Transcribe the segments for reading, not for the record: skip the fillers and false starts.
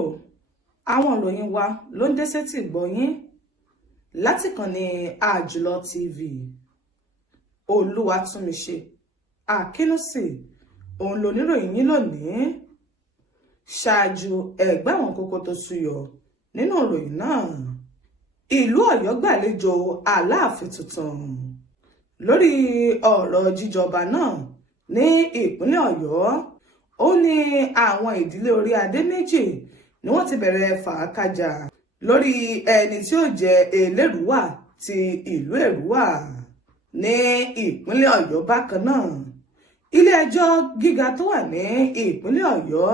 o àwọn ìròyìn wa ló ń dé sétí gbọ̀yìn láti kànnì Àjùlọ TV. Olúwatúnmiṣe Akínúsì òun lóníròyìn yín lónìí. Ṣáájú ẹgbẹ́ àwọn kókó tó súyọ nínú ìròyìn náà. Ìlú Ọ̀yọ́ gbàlejò Aláàfin tuntun. Lórí ọ̀rọ̀ jíjọba náà ní ìpínlẹ̀ Ọ̀yọ́, ó ní àwọn ìdílé orí adé méjì ni wọ́n ti bẹ̀rẹ̀ fàákàjà lórí ẹni tí ó jẹ́ Elérùwà ti ìlú Èrúwà ní ìpínlẹ̀ Ọ̀yọ́. Bákan náà, ilé-ẹjọ́ gíga tó wà ní ìpínlẹ̀ Ọ̀yọ́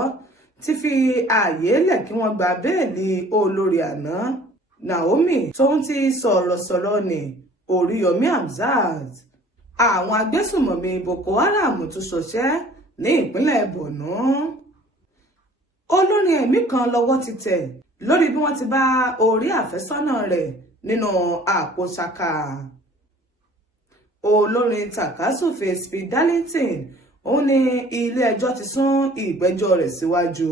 ti fi ààyè lẹ̀ kí wọ́n gba béèlì olórí àná Naomi tó ń ti sọ̀rọ̀sọ̀rọ̀ ní Oríyọmí Hamzat. Àwọn agbésùmọ̀mí Boko Haram tún ṣọṣẹ́ ní ìpínlẹ̀ Borno. Olórin ẹ̀mí kan lọ́wọ́ ti tẹ̀ lórí bí wọ́n ti bá orí àfẹ́sọ́nà rẹ̀ nínú àpò ṣaka. Olórin tàkásùfé Speed Darlington ó ní ilé-ẹjọ́ ti sún ìgbẹ́jọ́ rẹ̀ síwájú.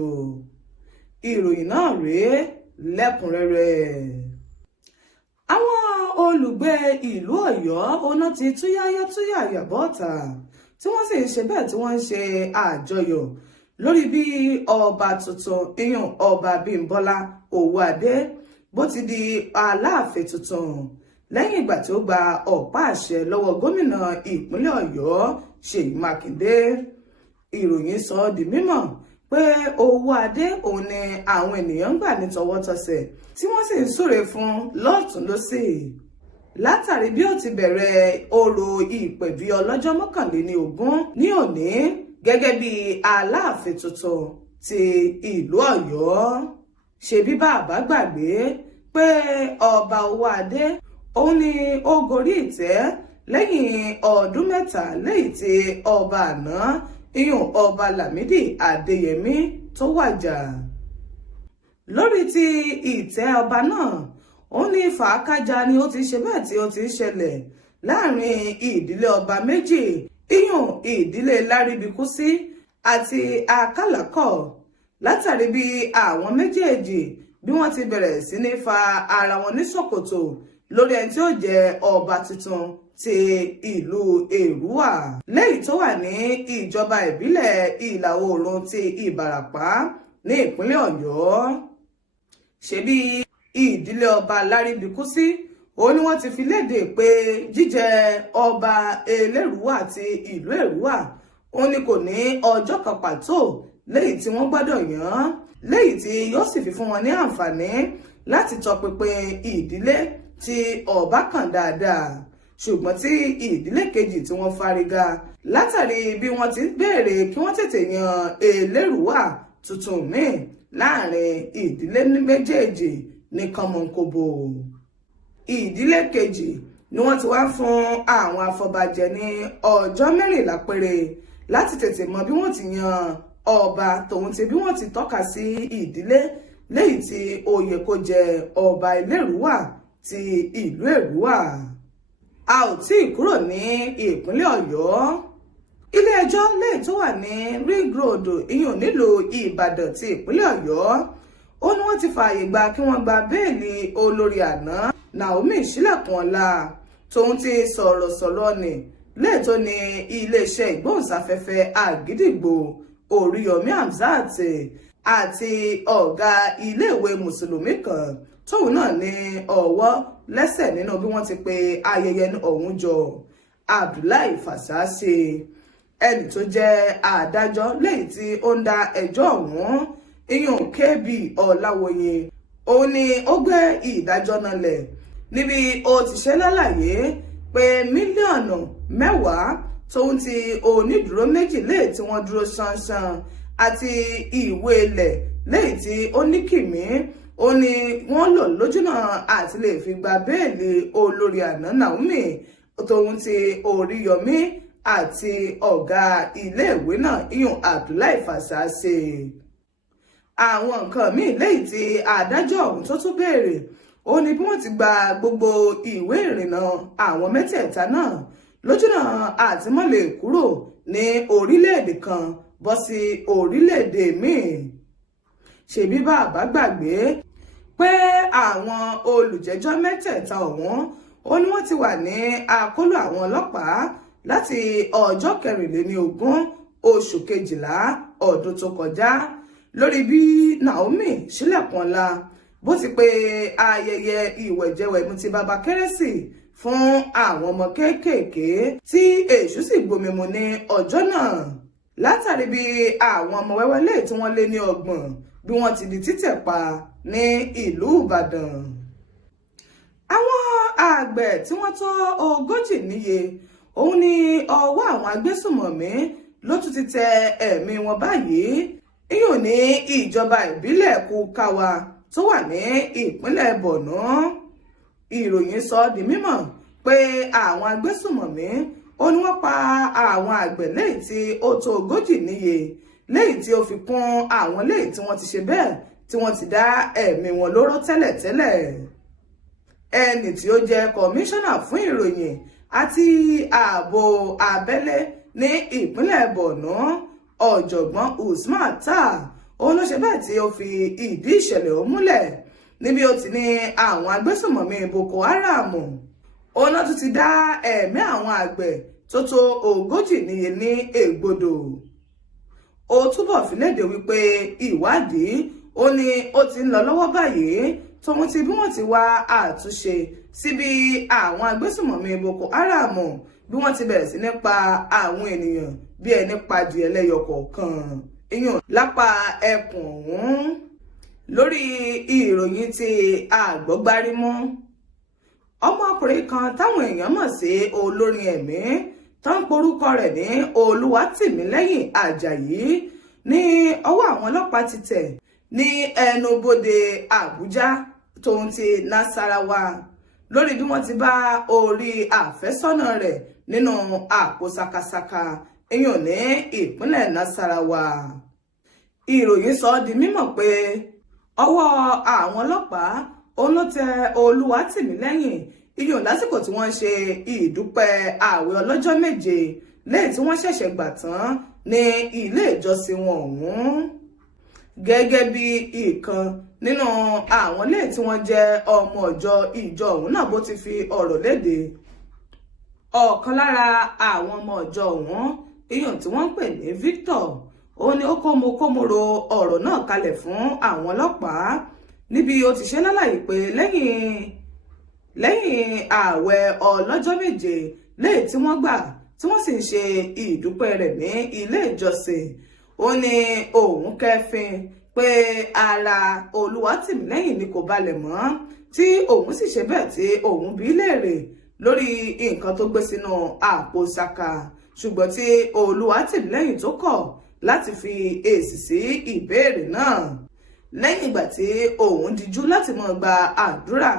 Ìròyìn náà rèé lẹ́kùnrẹ́rẹ́. Àwọn olùgbé ìlú Ọ̀yọ́ oná ti túyáyá bọ́ta tí wọ́n sì ń ṣe bẹ́ẹ̀ tí wọ́n ń ṣe àjọyọ̀ lórí bí ọba tuntun iyùn ọba Bímbọ́lá Owóadé bó ti di Aláàfin tuntun lẹ́yìn ìgbà tí ó gba ọ̀pá àṣẹ lọ́wọ́ gómìnà ìpínlẹ̀ Ọ̀yọ́ Ṣèyí Mákindé. Ìròyìn sọ di mímọ̀ pé Owóadé òun ni àwọn ènìyàn ń gbà ní tọwọ́tọsẹ̀ tí wọ́n sì ń súre fún lọ́tùn lósì látàrí bí ó ti bẹ̀rẹ̀ orò ìpẹ̀bí ọlọ́jọ́ 21 ní òní gẹ́gẹ́ bí Aláàfin tuntun ti ìlú Ọ̀yọ́. Ṣebí bàbá gbàgbé pé ọba Owóadé òun ni ó gorí ìtẹ́ lẹ́yìn ọdún 3 lẹ́yìn tí ọba àná iyùn ọba Lámídì Adéyẹmí tó wàjà. Lórí ti ìtẹ́ ọba náà, ó ní fàákájà ni ó ti ṣe bẹ́ẹ̀ tí ó ti ṣẹlẹ̀ láàrin ìdílé ọba méjì iyùn ìdílé Lárìbíkúsí àti Akálákọ̀ látàrí bí àwọn méjèèjì bí wọ́n ti bẹ̀rẹ̀ sí ní fa ara wọn ní ṣòkòtò lórí ẹni tí ó jẹ́ ọba tuntun ti ìlú Èrúwà lẹ́yìn tó wà ní ìjọba ìbílẹ̀ ìlà oòrùn ti Ìbàràpá ní ìpínlẹ̀ Ọ̀yọ́. Ṣebí ìdílé ọba Lárìbíkúsí òun ni wọ́n ti fi léde pé jíjẹ ọba Elérùwà ti ìlú Èrúwà òun ni kò ní ọjọ́ kan pàtó lẹ́yìn tí wọ́n gbọ́dọ̀ yàn lẹ́yìn tí yóò sì fi fún wọn ní àǹfààní láti tọpinpin ìdílé tí ọba kàn dáadáa, ṣùgbọ́n tí ìdílé kejì tí wọ́n fárígá látàrí bí wọ́n ti béèrè kí wọ́n tètè yan Elérùwà tuntun míì láàrin ìdílé méjèèjì ní kànmọ́nkóbó. Ìdílé kejì ni wọ́n ti wá fún àwọn afọbajẹ ní ọjọ́ 14 péré láti tètè mọ bí wọ́n ti yan ọba tòun ti bí wọ́n ti tọ́ka sí ìdílé lẹ́yìn tí ó yẹ kó jẹ ọba Elérùwà ti ìlú Èrúwà. A ò tí ì kúrò ní ìpínlẹ̀ Ọ̀yọ́. Ilé-ẹjọ́ lẹ́yìn tó wà ní Ring Road iyùn nílùú Ìbàdàn ti ìpínlẹ̀ Ọ̀yọ́, ó ní wọ́n ti fààyè gba kí wọ́n gba béèlì olórí àná Naomi Ṣílẹ̀kùnọlá tóun ti sọ̀rọ̀sọ̀rọ̀ ní lẹ́yìn tó ní iléeṣẹ́ ìgbóhùnsáfẹ́fẹ́ Àgídìgbò Oríyọmí Hamzat àti ọ̀gá iléèwé mùsùlùmí kan tóun náà ní ọwọ́ lẹ́sẹ̀ nínú bí wọ́n ti pe ayẹyẹ ọ̀hún jọ. Abdullahi Fasasi ẹni tó jẹ́ adájọ́ lẹ́yìn tí ó ń dá ẹjọ́ ọ̀hún iyùn KB Ọláwòye òun ni ó gbé ìdájọ́ náà lẹ̀ níbi ó ti ṣe lálàyé pé mílíọ̀nù 10 tóun ti onídùúró méjì lẹ́yìn tí wọ́n dúró ṣánṣán àti ìwé ilẹ̀ lẹ́yìn tí ó ní kìmí ó ní wọ́n lò lójúnà àti lè fi gba béèlì olórí àná Naomi tóun ti Oríyọmí àti ọ̀gá iléèwé náà iyùn Abdullahi Fasasi. Àwọn nǹkan míì lẹ́yìn tí adájọ́ ọ̀hún tó tún béèrè ó ní bí wọ́n ti gba gbogbo ìwé ìrìnnà àwọn mẹ́tẹ̀ẹ̀ta náà lójúnà àti má lè kúrò ní orílẹ̀-èdè kan bọ́ sí orílẹ̀-èdè míì. ṣebí bàbá gbàgbé pé àwọn olùjẹ́jọ́ mẹ́tẹ̀ẹ̀ta ọ̀hún ó ní wọ́n ti wà ní àkóló àwọn ọlọ́pàá láti ọjọ́ 24 oṣù kejìlá ọdún tó kọjá lórí bí Naomi Sílẹ̀kùnọ́lá bó ti pe ayẹyẹ ìwẹ̀jẹwẹ̀mu ti bàbá kérésì fún àwọn ọmọ kéékèèké tí èṣù sì gbomi mu ní ọjọ́ náà látàrí bí àwọn ọmọ wẹ́wẹ́ lè tí wọ́n lé ní 30 bí wọ́n ti di títẹ̀ pa ní ìlú Ìbàdàn. Àwọn àgbẹ̀ tí wọ́n tó 40 níye òun ni ọwọ́ àwọn agbésùmọ̀mí ló tún ti tẹ ẹ̀mí wọn báyìí ìyóò ní ìjọba ìbílẹ̀ Kúkáwá tó wà ní ìpínlẹ̀ Borno. Ìròyìn sọ di mímọ̀ pé àwọn agbésùmọ̀mí ó ní wọ́n pa àwọn àgbẹ̀ lẹ́yìn tí ó tó 40 níye lẹ́yìn tí ó fi kún àwọn lẹ́yìn tí wọ́n ti ṣe bẹ́ẹ̀ tí wọ́n ti dá ẹ̀mí wọn lóró tẹ́lẹ̀tẹ́lẹ̀. Ẹni tí ó jẹ́ kọmíṣánná fún ìròyìn àti ààbò abẹ́lé ní ìpínlẹ̀ Borno ọ̀jọ̀gbọ́n Usman Taa òun ló ṣe bẹ́ẹ̀ tí ó fi ìdí ìṣẹ̀lẹ̀ ó múlẹ̀ níbi ó ti ní àwọn agbésùnmọ̀mí Boko Haram òun náà tún ti dá ẹ̀mí àwọn àgbẹ̀ tó tó 40 níye ní ègbodò. Ó túbọ̀ fi léde wípé ìwádìí ó ní ó ti ń lọ lọ́wọ́ báyìí tóun ti bí wọ́n ti wá àtúnṣe sí bí àwọn agbésùnmọ̀mí Boko Haram bí wọ́n ti bẹ̀rẹ̀ sí ní pa àwọn ènìyàn bí ẹni padì ẹlẹ́yọ kọ̀ọ̀kan ìyàn lápá ẹkùn ọ̀hún. Lórí ìròyìn tí àgbọ́gbárímọ́ ọmọkùnrin kan táwọn èèyàn mọ̀ sí olórin ẹ̀mí tó ń porúkọ rẹ̀ ní Olúwatìmílẹ́yìn Àjàyí ní ọwọ́ àwọn ọlọ́pàá ti tẹ̀ ní ẹnubodè Àbújá tóun ti Nasarawa lórí bí wọ́n ti bá orí àfẹ́sọ́nà rẹ̀ nínú àpò sakasaka ìyàn ní ìpínlẹ̀ Nasarawa. Ìròyìn sọ di mímọ̀ pé ọwọ́ àwọn ọlọ́pàá òun ló tẹ Olúwatìmílẹ́yìn ìyàn lásìkò tí wọ́n ṣe ìdúpẹ́ ààwẹ̀ ọlọ́jọ́ 7 lẹ́yìn tí wọ́n ṣẹ̀ṣẹ̀ gbà tán ní ilé ìjọsìn wọn ọ̀hún. Gẹ́gẹ́ bí ìkan nínú àwọn lẹ́yìn tí wọ́n jẹ́ ọmọ ìjọ ọ̀hún náà bó ti fi ọ̀rọ̀ léde. Ọ̀kan lára àwọn ọmọ ìjọ ọ̀hún ìyàn tí wọ́n ń pè ní Victor ó ní ó kómokómoro ọ̀rọ̀ náà kalẹ̀ fún àwọn ọlọ́pàá níbi ó ti ṣe lálàyé pé lẹ́yìn ààwẹ̀ ọlọ́jọ́ 7 lẹ́yìn tí wọ́n gbà tí wọ́n sì ń ṣe ìdúpẹ́ rẹ̀ ní ilé ìjọsìn ó ní òun kẹ́fín pé ara Olúwatìmílẹ́yìn ni kò balẹ̀ mọ́ tí òun sì ṣe bẹ́ẹ̀ tí òun bí léèrè lórí nǹkan tó gbé sínú àpò saka ṣùgbọ́n tí Olúwatìmílẹ́yìn tó kọ̀ láti fi èsì sí ìbéèrè náà. Lẹ́yìn ìgbà tí òun dijú láti máa gba àdúrà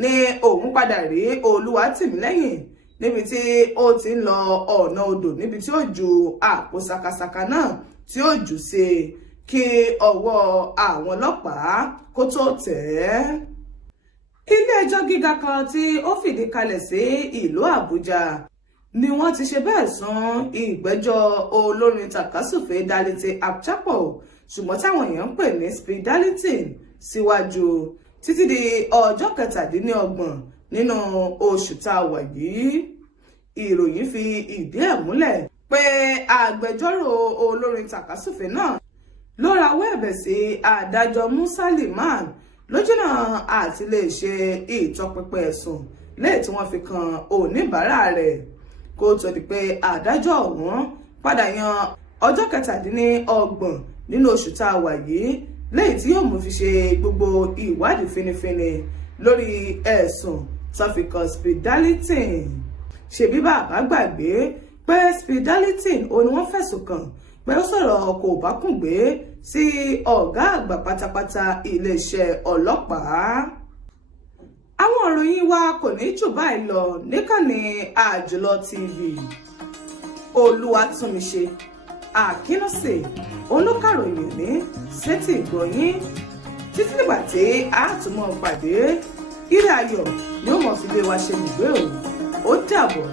ni òun padà rí Olúwatìmílẹ́yìn níbi tí ó ti ń lọ ọ̀nà odò níbi tí ó ju àpò sakasaka náà tí ó jù sí kí ọwọ́ àwọn ọlọ́pàá kó tó tẹ̀ ẹ́. Ilé-ẹjọ́ gíga kan tí ó fìdí kalẹ̀ sí ìlú Àbújá ni wọ́n ti ṣe bẹ́ẹ̀ sún ìgbẹ́jọ́ olórin tàkásùfé Dalite Apchapo ṣùgbọ́n táwọn èèyàn ń pè ní Speed Darlington síwájú títí di ọjọ́ 27 nínú oṣù tá a wà yìí. Ìròyìn fi ìdí ẹ̀ múlẹ̀ pé agbẹjọ́rò olórin tàkásùfé náà ló rawọ́ ẹ̀bẹ̀ sí adájọ́ Musa Liman lójúnà àti lè ṣe ìtọpinpin ẹ̀sùn lẹ́yìn tí wọ́n fi kan oníbàárà rẹ̀ kó tó di pé adájọ́ ọ̀hún padà yan ọjọ́ 27 nínú oṣù tá a wà yìí lẹ́yìn tí yóò mú fi ṣe gbogbo ìwádìí finifini lórí ẹ̀sùn tó fi kan Speed Darlington. Ṣebí bàbá gbàgbé pé Speed Darlington òun ni wọ́n fẹ̀sùn kàn pé ó sọ̀rọ̀ kò bá kùn gbé sí ọ̀gá àgbà pátápátá iléeṣẹ́ ọlọ́pàá. Àwọn ìròyìn wa kò ní jù báyìí lọ níkànnì Àjùlọ TV. Olúwatúnmiṣe Àkínúsì olókàròyìn ní sétí ìgbọ̀nyín títí nígbà tí a tún mọ́ pàdé ire ayọ̀ ni ó mọ̀ fi lé wa ṣe gbùgbé ó dàbọ̀.